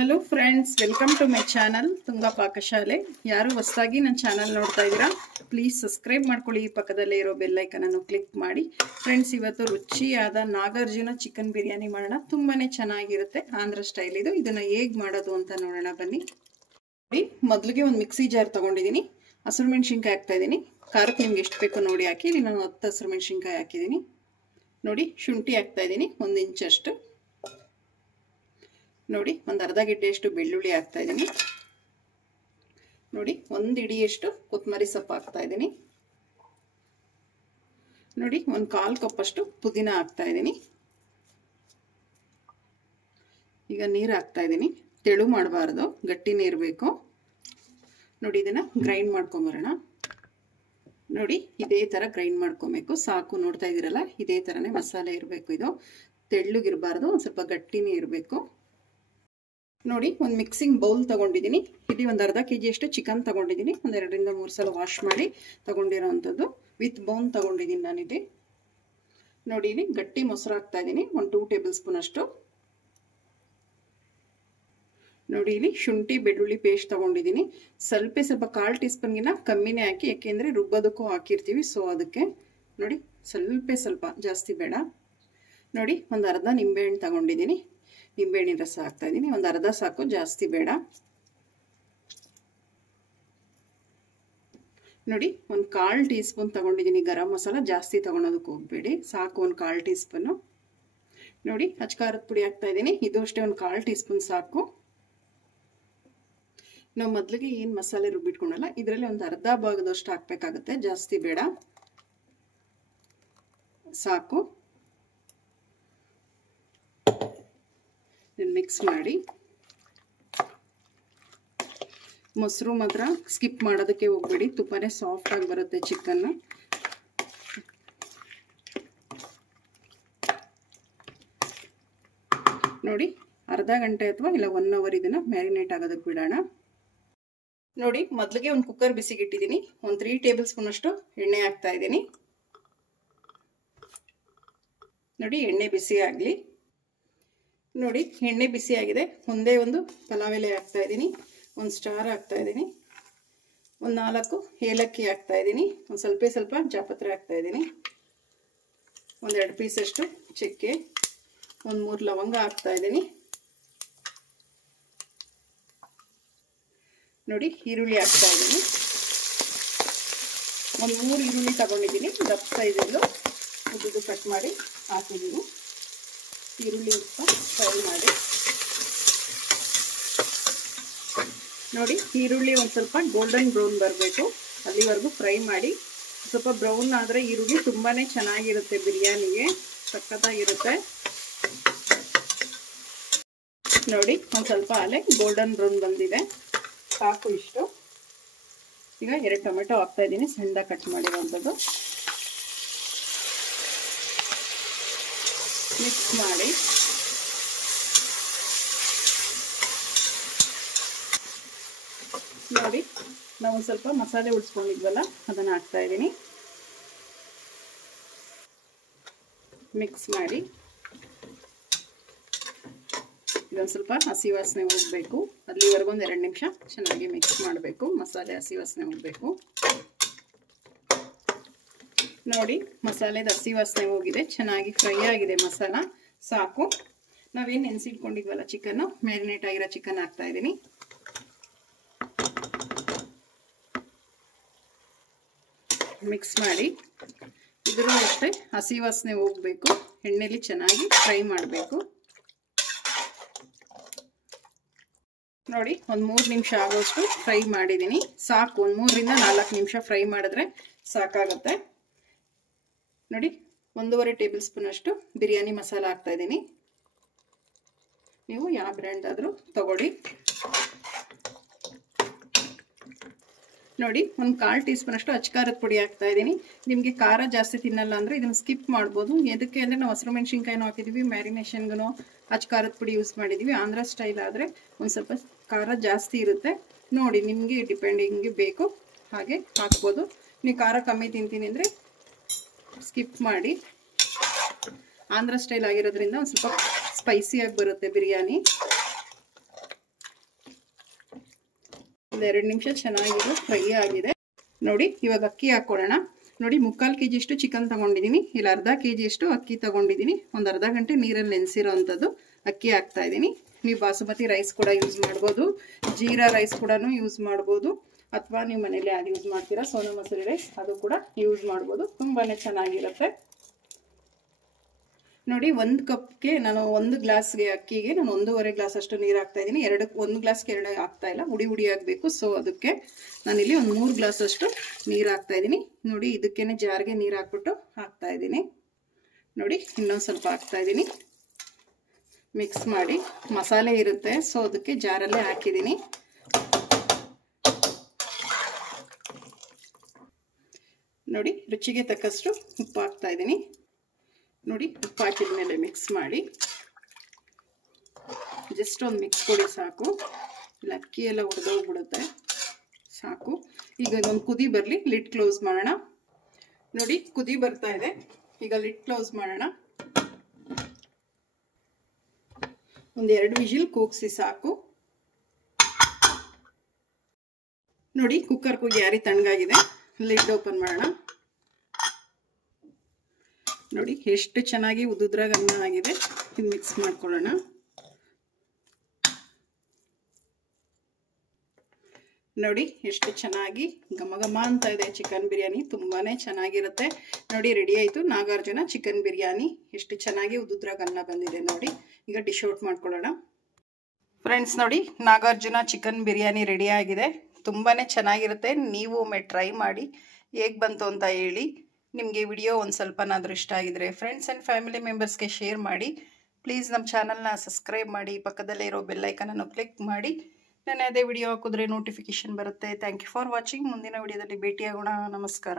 Hello friends, welcome to my channel Tunga Pakashale. ಯಾರು ಹೊಸದಾಗಿ ನನ್ನ ಚಾನಲ್ ನೋಡ್ತಾ ಇದ್ದೀರಾ, ಪ್ಲೀಸ್ ಸಬ್ಸ್ಕ್ರೈಬ್ ಮಾಡ್ಕೊಳ್ಳಿ. ಪಕ್ಕದಲ್ಲೇ ಇರೋ ಬೆಲ್ ಐಕನ್ ಅನ್ನು ಕ್ಲಿಕ್ ಮಾಡಿ. ಫ್ರೆಂಡ್ಸ್, ಇವತ್ತು ರುಚಿಯಾದ ನಾಗಾರ್ಜುನ ಚಿಕನ್ ಬಿರಿಯಾನಿ ಮಾಡೋಣ. ತುಂಬಾ ಚೆನ್ನಾಗಿರುತ್ತೆ, ಆಂಧ್ರ ಸ್ಟೈಲ್ ಇದು. ಇದನ್ನು ಹೇಗೆ ಮಾಡೋದು ಅಂತ ನೋಡೋಣ ಬನ್ನಿ. ನೋಡಿ, ಮೊದಲಿಗೆ ಒಂದು ಮಿಕ್ಸಿ ಜಾರ್ ತೊಗೊಂಡಿದ್ದೀನಿ. ಹಸಿರು ಮೆಣಸಿನ್ಕಾಯಿ ಹಾಕ್ತಾಯಿದ್ದೀನಿ. ಖಾರಕ್ಕೆ ನಿಮ್ಗೆ ಎಷ್ಟು ಬೇಕೋ ನೋಡಿ ಹಾಕಿ. ಇಲ್ಲಿ ನಾನು 10 ಹಸಿರು ಮೆಣಸಿನ್ಕಾಯಿ ಹಾಕಿದ್ದೀನಿ. ನೋಡಿ, ಶುಂಠಿ ಹಾಕ್ತಾಯಿದ್ದೀನಿ 1 ಇಂಚಷ್ಟು. ನೋಡಿ, ಒಂದು ಅರ್ಧ ಗೆಡ್ಡೆಯಷ್ಟು ಬೆಳ್ಳುಳ್ಳಿ ಹಾಕ್ತಾ ಇದ್ದೀನಿ. ನೋಡಿ, 1 ಹಿಡಿಯಷ್ಟು ಕೊತ್ತಂಬರಿ ಸೊಪ್ಪು ಹಾಕ್ತಾ ಇದ್ದೀನಿ. ನೋಡಿ, 1/4 ಕಪ್ಪಷ್ಟು ಪುದೀನ ಹಾಕ್ತಾ ಇದ್ದೀನಿ. ಈಗ ನೀರು ಹಾಕ್ತಾ ಇದ್ದೀನಿ. ತೆಳು ಮಾಡಬಾರ್ದು, ಗಟ್ಟಿನೇ ಇರಬೇಕು. ನೋಡಿ, ಇದನ್ನು ಗ್ರೈಂಡ್ ಮಾಡ್ಕೊಂಬರೋಣ. ನೋಡಿ, ಇದೇ ಥರ ಗ್ರೈಂಡ್ ಮಾಡ್ಕೊಬೇಕು. ಸಾಕು, ನೋಡ್ತಾ ಇದ್ದೀರಲ್ಲ, ಇದೇ ಥರನೇ ಮಸಾಲೆ ಇರಬೇಕು. ಇದು ತೆಳ್ಳಗಿರಬಾರ್ದು, ಒಂದು ಸ್ವಲ್ಪ ಗಟ್ಟಿನೇ ಇರಬೇಕು. ನೋಡಿ, ಒಂದು ಮಿಕ್ಸಿಂಗ್ ಬೌಲ್ ತೊಗೊಂಡಿದ್ದೀನಿ. ಇಲ್ಲಿ ಒಂದು ಅರ್ಧ kg ಚಿಕನ್ ತೊಗೊಂಡಿದ್ದೀನಿ. ಒಂದು 2 ರಿಂದ 3 ಸಲ ವಾಶ್ ಮಾಡಿ ತೊಗೊಂಡಿರೋ ಅಂಥದ್ದು. ವಿತ್ ಬೋನ್ ತೊಗೊಂಡಿದ್ದೀನಿ ನಾನಿದೆ. ನೋಡಿ, ಇಲ್ಲಿ ಗಟ್ಟಿ ಮೊಸರು ಹಾಕ್ತಾ ಇದ್ದೀನಿ, 2 ಟೇಬಲ್ ಸ್ಪೂನ್ ಅಷ್ಟು. ನೋಡಿ, ಇಲ್ಲಿ ಶುಂಠಿ ಬೆಳ್ಳುಳ್ಳಿ ಪೇಸ್ಟ್ ತೊಗೊಂಡಿದ್ದೀನಿ. ಸ್ವಲ್ಪ 1/4 ಟೀ ಸ್ಪೂನ್ಗಿನ ಕಮ್ಮಿನೇ ಹಾಕಿ, ಯಾಕೆಂದರೆ ರುಬ್ಬೋದಕ್ಕೂ ಹಾಕಿರ್ತೀವಿ, ಸೊ ಅದಕ್ಕೆ. ನೋಡಿ, ಸ್ವಲ್ಪ ಜಾಸ್ತಿ ಬೇಡ. ನೋಡಿ, ಒಂದು ಅರ್ಧ ನಿಂಬೆಹಣ್ಣು ತೊಗೊಂಡಿದ್ದೀನಿ. ನಿಂಬೆಹಣ್ಣಿನ ರಸ ಹಾಕ್ತಾ ಇದ್ದೀನಿ. ಒಂದು ಅರ್ಧ ಸಾಕು, ಜಾಸ್ತಿ ಬೇಡ. ನೋಡಿ, 1/4 ಟೀ ಸ್ಪೂನ್ ತೊಗೊಂಡಿದ್ದೀನಿ ಗರಂ ಮಸಾಲ. ಜಾಸ್ತಿ ತೊಗೊಳೋದಕ್ಕೆ ಹೋಗಬೇಡಿ, ಸಾಕು 1/4 ಟೀ ಸ್ಪೂನು. ನೋಡಿ, ಅಚ್ಕಾರದ ಪುಡಿ ಹಾಕ್ತಾ ಇದ್ದೀನಿ. ಇದು ಅಷ್ಟೇ 1/4 ಟೀ ಸ್ಪೂನ್ ಸಾಕು. ನಾವು ಮೊದಲಿಗೆ ಏನು ಮಸಾಲೆ ರುಬ್ಬಿಟ್ಕೊಂಡಲ್ಲ, ಇದರಲ್ಲಿ ಒಂದು ಅರ್ಧ ಭಾಗದಷ್ಟು ಹಾಕಬೇಕಾಗುತ್ತೆ, ಜಾಸ್ತಿ ಬೇಡ, ಸಾಕು. ಮಿಕ್ಸ್ ಮಾಡಿ. ಮೊಸರು ಮಾತ್ರ ಸ್ಕಿಪ್ ಮಾಡೋದಕ್ಕೆ ಹೋಗಬೇಡಿ, ತುಂಬಾನೇ ಸಾಫ್ಟ್ ಆಗಿ ಬರುತ್ತೆ ಚಿಕನ್. ನೋಡಿ, ಅರ್ಧ ಗಂಟೆ ಅಥವಾ ಇಲ್ಲ 1 ಅವರ್ ಇದನ್ನ ಮ್ಯಾರಿನೇಟ್ ಆಗೋದಕ್ಕೆ ಬಿಡೋಣ. ನೋಡಿ, ಮೊದಲಿಗೆ ಒಂದು ಕುಕ್ಕರ್ ಬಿಸಿಗಿಟ್ಟಿದ್ದೀನಿ. ಒಂದು 3 ಟೇಬಲ್ ಸ್ಪೂನ್ ಅಷ್ಟು ಎಣ್ಣೆ ಹಾಕ್ತಾ ಇದ್ದೀನಿ. ನೋಡಿ, ಎಣ್ಣೆ ಬಿಸಿ ಆಗಲಿ. ನೋಡಿ, ಎಣ್ಣೆ ಬಿಸಿ ಆಗಿದೆ. ಒಂದೇ ಒಂದು ಪಲಾವ್ ಎಲೆ ಹಾಕ್ತಾ ಇದ್ದೀನಿ. ಒಂದು ಸ್ಟಾರ್ ಹಾಕ್ತಾ ಇದ್ದೀನಿ. ಒಂದು 4 ಏಲಕ್ಕಿ ಹಾಕ್ತಾ ಇದ್ದೀನಿ. ಒಂದು ಸ್ವಲ್ಪ ಜಾಪತ್ರೆ ಹಾಕ್ತಾ ಇದ್ದೀನಿ. ಒಂದು 2 ಪೀಸಷ್ಟು ಚಕ್ಕೆ, ಒಂದು 3 ಲವಂಗ ಹಾಕ್ತಾ ಇದ್ದೀನಿ. ನೋಡಿ, ಈರುಳ್ಳಿ ಹಾಕ್ತಾ ಇದ್ದೀನಿ. ಒಂದು 3 ಈರುಳ್ಳಿ ತಗೊಂಡಿದ್ದೀನಿ, ದಪ್ಪ ಸೈಜಲ್ಲೂ ಉದ್ದುದ್ದು ಕಟ್ ಮಾಡಿ ಹಾಕಿದ್ದೀನಿ. ಈರುಳ್ಳಿ ಫ್ರೈ ಮಾಡಿ. ನೋಡಿ, ಈರುಳ್ಳಿ ಒಂದು ಸ್ವಲ್ಪ ಗೋಲ್ಡನ್ ಬ್ರೌನ್ ಬರಬೇಕು, ಅಲ್ಲಿವರೆಗೂ ಫ್ರೈ ಮಾಡಿ. ಸ್ವಲ್ಪ ಬ್ರೌನ್ ಆದರೆ ಈರುಳ್ಳಿ ತುಂಬಾ ಚೆನ್ನಾಗಿರುತ್ತೆ, ಬಿರಿಯಾನಿಗೆ ಸಖತ್ತಾಗಿರುತ್ತೆ. ನೋಡಿ, ಒಂದು ಸ್ವಲ್ಪ ಅಲ್ಲೇ ಗೋಲ್ಡನ್ ಬ್ರೌನ್ ಬಂದಿದೆ, ಸಾಕು ಇಷ್ಟು. ಈಗ 2 ಟೊಮೆಟೊ ಹಾಕ್ತಾ ಇದ್ದೀನಿ, ಸಣ್ಣದಾಗಿ ಕಟ್ ಮಾಡಿರೋವಂಥದ್ದು. ಮಿಕ್ಸ್ ಮಾಡಿ. ನೋಡಿ, ನಾವು ಒಂದು ಸ್ವಲ್ಪ ಮಸಾಲೆ ಉಳಿಸ್ಕೊಂಡಿದ್ವಲ್ಲ, ಅದನ್ನು ಹಾಕ್ತಾ ಇದ್ದೀನಿ. ಮಿಕ್ಸ್ ಮಾಡಿ. ಇದೊಂದು ಸ್ವಲ್ಪ ಹಸಿ ವಾಸನೆ ಹೋಗಬೇಕು, ಅಲ್ಲಿವರೆಗೂ ಒಂದು 2 ನಿಮಿಷ ಚೆನ್ನಾಗಿ ಮಿಕ್ಸ್ ಮಾಡಬೇಕು. ಮಸಾಲೆ ಹಸಿ ವಾಸನೆ ಹೋಗಬೇಕು. ನೋಡಿ, ಮಸಾಲೆದ ಹಸಿ ವಾಸನೆ ಹೋಗಿದೆ, ಚೆನ್ನಾಗಿ ಫ್ರೈ ಆಗಿದೆ ಮಸಾಲ, ಸಾಕು. ನಾವೇನು ನೆನೆಸಿಟ್ಕೊಂಡಿದ್ವಲ್ಲ ಚಿಕನ್ನು, ಮ್ಯಾರಿನೇಟ್ ಆಗಿರೋ ಚಿಕನ್ ಹಾಕ್ತಾ ಇದ್ದೀನಿ. ಮಿಕ್ಸ್ ಮಾಡಿ. ಇದ್ರೂ ಅಷ್ಟೇ ಹಸಿ ವಾಸನೆ ಹೋಗಬೇಕು, ಎಣ್ಣೆಲಿ ಚೆನ್ನಾಗಿ ಫ್ರೈ ಮಾಡಬೇಕು. ನೋಡಿ, ಒಂದು 3 ನಿಮಿಷ ಆಗೋಷ್ಟು ಫ್ರೈ ಮಾಡಿದ್ದೀನಿ, ಸಾಕು. ಒಂದು 3 ರಿಂದ 4 ನಿಮಿಷ ಫ್ರೈ ಮಾಡಿದ್ರೆ ಸಾಕಾಗುತ್ತೆ. ನೋಡಿ, 1.5 ಟೇಬಲ್ ಸ್ಪೂನ್ ಅಷ್ಟು ಬಿರಿಯಾನಿ ಮಸಾಲ ಹಾಕ್ತಾ ಇದ್ದೀನಿ. ನೀವು ಯಾವ ಬ್ರ್ಯಾಂಡ್ ಆದರೂ ತಗೊಳ್ಳಿ. ನೋಡಿ, 1/4 ಟೀ ಸ್ಪೂನ್ ಅಷ್ಟು ಅಚ್ಕಾರದ ಪುಡಿ ಹಾಕ್ತಾ ಇದ್ದೀನಿ. ನಿಮಗೆ ಖಾರ ಜಾಸ್ತಿ ತಿನ್ನಲ್ಲ ಅಂದರೆ ಇದನ್ನು ಸ್ಕಿಪ್ ಮಾಡ್ಬೋದು. ಎದಕ್ಕೆ ಅಂದರೆ ನಾವು ಹಸಿರು ಮೆಣಸಿನ್ಕಾಯಿನೂ ಹಾಕಿದ್ದೀವಿ, ಮ್ಯಾರಿನೇಷನ್ಗೂ ಅಚ್ಕಾರದ ಪುಡಿ ಯೂಸ್ ಮಾಡಿದ್ದೀವಿ. ಆಂಧ್ರ ಸ್ಟೈಲ್ ಆದರೆ ಒಂದು ಸ್ವಲ್ಪ ಖಾರ ಜಾಸ್ತಿ ಇರುತ್ತೆ. ನೋಡಿ, ನಿಮಗೆ ಡಿಪೆಂಡಿಂಗ್ ಬೇಕು ಹಾಗೆ ಹಾಕ್ಬೋದು. ನೀವು ಖಾರ ಕಮ್ಮಿ ತಿಂತೀನಿ ಅಂದರೆ ಸ್ಕಿಪ್ ಮಾಡಿ. ಆಂಧ್ರ ಸ್ಟೈಲ್ ಆಗಿರೋದ್ರಿಂದ ಒಂದು ಸ್ವಲ್ಪ ಸ್ಪೈಸಿಯಾಗಿ ಬರುತ್ತೆ ಬಿರಿಯಾನಿ. ಒಂದು 2 ನಿಮಿಷ ಚೆನ್ನಾಗಿದು ಫ್ರೈ ಆಗಿದೆ ನೋಡಿ. ಇವಾಗ ಅಕ್ಕಿ ಹಾಕೊಳ್ಳೋಣ. ನೋಡಿ 3/4 kg ಚಿಕನ್ ತಗೊಂಡಿದ್ದೀನಿ, ಇಲ್ಲ ಅರ್ಧ kg ಅಕ್ಕಿ ತಗೊಂಡಿದ್ದೀನಿ. ಒಂದು ಅರ್ಧ ಗಂಟೆ ನೀರಲ್ಲಿ ನೆನೆಸಿರೋ ಅಂಥದ್ದು ಅಕ್ಕಿ ಹಾಕ್ತಾ ಇದ್ದೀನಿ. ನೀವು ಬಾಸುಮತಿ ರೈಸ್ ಕೂಡ ಯೂಸ್ ಮಾಡ್ಬೋದು, ಜೀರಾ ರೈಸ್ ಕೂಡ ಯೂಸ್ ಮಾಡ್ಬೋದು, ಅಥವಾ ನೀವು ಮನೇಲಿ ಯಾರು ಯೂಸ್ ಮಾಡ್ತೀರಾ ಸೋನಾ ಮಸೂರಿ ರೈಸ್ ಅದು ಕೂಡ ಯೂಸ್ ಮಾಡ್ಬೋದು. ತುಂಬಾ ಚೆನ್ನಾಗಿರುತ್ತೆ ನೋಡಿ. 1 ಕಪ್ಗೆ ನಾನು 1 ಗ್ಲಾಸ್ಗೆ ಅಕ್ಕಿಗೆ ನಾನು 1.5 ಗ್ಲಾಸ್ ಅಷ್ಟು ನೀರು ಹಾಕ್ತಾ ಇದ್ದೀನಿ. 1 ಗ್ಲಾಸ್ಗೆ 2 ಹಾಕ್ತಾ ಇಲ್ಲ, ಹುಡಿ ಹುಡಿ ಆಗಬೇಕು. ಸೊ ಅದಕ್ಕೆ ನಾನಿಲ್ಲಿ ಒಂದು 3 ಗ್ಲಾಸ್ ಅಷ್ಟು ನೀರು ಹಾಕ್ತಾ ಇದ್ದೀನಿ ನೋಡಿ. ಇದಕ್ಕೇನೆ ಜಾರ್ಗೆ ನೀರು ಹಾಕ್ಬಿಟ್ಟು ಹಾಕ್ತಾ ಇದ್ದೀನಿ ನೋಡಿ. ಇನ್ನೊಂದು ಸ್ವಲ್ಪ ಹಾಕ್ತಾ ಇದ್ದೀನಿ, ಮಿಕ್ಸ್ ಮಾಡಿ. ಮಸಾಲೆ ಇರುತ್ತೆ ಸೊ ಅದಕ್ಕೆ ಜಾರಲ್ಲೇ ಹಾಕಿದ್ದೀನಿ ನೋಡಿ. ರುಚಿಗೆ ತಕ್ಕಷ್ಟು ಉಪ್ಪು ಹಾಕ್ತಾ ಇದ್ದೀನಿ ನೋಡಿ. ಉಪ್ಪು ಹಾಕಿದ ಮೇಲೆ ಮಿಕ್ಸ್ ಮಾಡಿ, ಜಸ್ಟ್ ಒಂದು ಮಿಕ್ಸ್ ಕೊಡಿ ಸಾಕು, ಇಲ್ಲ ಅಕ್ಕಿ ಎಲ್ಲ ಒಡೆದೋಗ್ಬಿಡುತ್ತೆ ಸಾಕು. ಈಗ ಇದೊಂದು ಕುದಿ ಬರಲಿ, ಲಿಡ್ ಕ್ಲೋಸ್ ಮಾಡೋಣ ನೋಡಿ. ಕುದಿ ಬರ್ತಾ ಇದೆ, ಈಗ ಲಿಡ್ ಕ್ಲೋಸ್ ಮಾಡೋಣ. ಒಂದು 2 ವಿಜಿಲ್ ಕೂಗಿಸಿ ಸಾಕು ನೋಡಿ. ಕುಕ್ಕರ್ ಕೂಗಿ ಯಾರಿ ತಣ್ಣಗಾಗಿದೆ, ಲಿಡ್ ಓಪನ್ ಮಾಡೋಣ ನೋಡಿ. ಎಷ್ಟು ಚೆನ್ನಾಗಿ ಉದುದ್ರಾಗ ಅನ್ನ ಆಗಿದೆ. ಇದು ಮಿಕ್ಸ್ ಮಾಡ್ಕೊಳ್ಳೋಣ ನೋಡಿ. ಎಷ್ಟು ಚೆನ್ನಾಗಿ ಘಮ ಘಮ ಅಂತ ಇದೆ ಚಿಕನ್ ಬಿರಿಯಾನಿ, ತುಂಬಾನೇ ಚೆನ್ನಾಗಿರುತ್ತೆ ನೋಡಿ. ರೆಡಿ ಆಯಿತು ನಾಗಾರ್ಜುನ ಚಿಕನ್ ಬಿರಿಯಾನಿ. ಎಷ್ಟು ಚೆನ್ನಾಗಿ ಉದುದ್ರಾಗ ಅನ್ನ ಬಂದಿದೆ ನೋಡಿ. ಈಗ ಡಿಶ್ ಔಟ್ ಮಾಡ್ಕೊಳ್ಳೋಣ ಫ್ರೆಂಡ್ಸ್ ನೋಡಿ. ನಾಗಾರ್ಜುನ ಚಿಕನ್ ಬಿರಿಯಾನಿ ರೆಡಿ ಆಗಿದೆ. ತುಂಬಾನೇ ಚೆನ್ನಾಗಿರುತ್ತೆ. ನೀವು ಒಮ್ಮೆ ಟ್ರೈ ಮಾಡಿ ಹೇಗೆ ಬಂತು ಅಂತ ಹೇಳಿ. ನಿಮಗೆ ವಿಡಿಯೋ ಒಂದು ಸ್ವಲ್ಪನಾದರೂ ಇಷ್ಟ ಆಗಿದ್ರೆ ಫ್ರೆಂಡ್ಸ್ ಆ್ಯಂಡ್ ಫ್ಯಾಮಿಲಿ ಮೆಂಬರ್ಸ್ಗೆ ಶೇರ್ ಮಾಡಿ. ಪ್ಲೀಸ್ ನಮ್ಮ ಚಾನಲ್ನ ಸಬ್ಸ್ಕ್ರೈಬ್ ಮಾಡಿ, ಪಕ್ಕದಲ್ಲೇ ಇರೋ ಬೆಲ್ಲೈಕನನ್ನು ಕ್ಲಿಕ್ ಮಾಡಿ. ನಾನು ಅದೇ ವಿಡಿಯೋ ಹಾಕಿದ್ರೆ ನೋಟಿಫಿಕೇಶನ್ ಬರುತ್ತೆ. Thank you for watching. ಮುಂದಿನ ವಿಡಿಯೋದಲ್ಲಿ ಭೇಟಿಯಾಗೋಣ. ನಮಸ್ಕಾರ.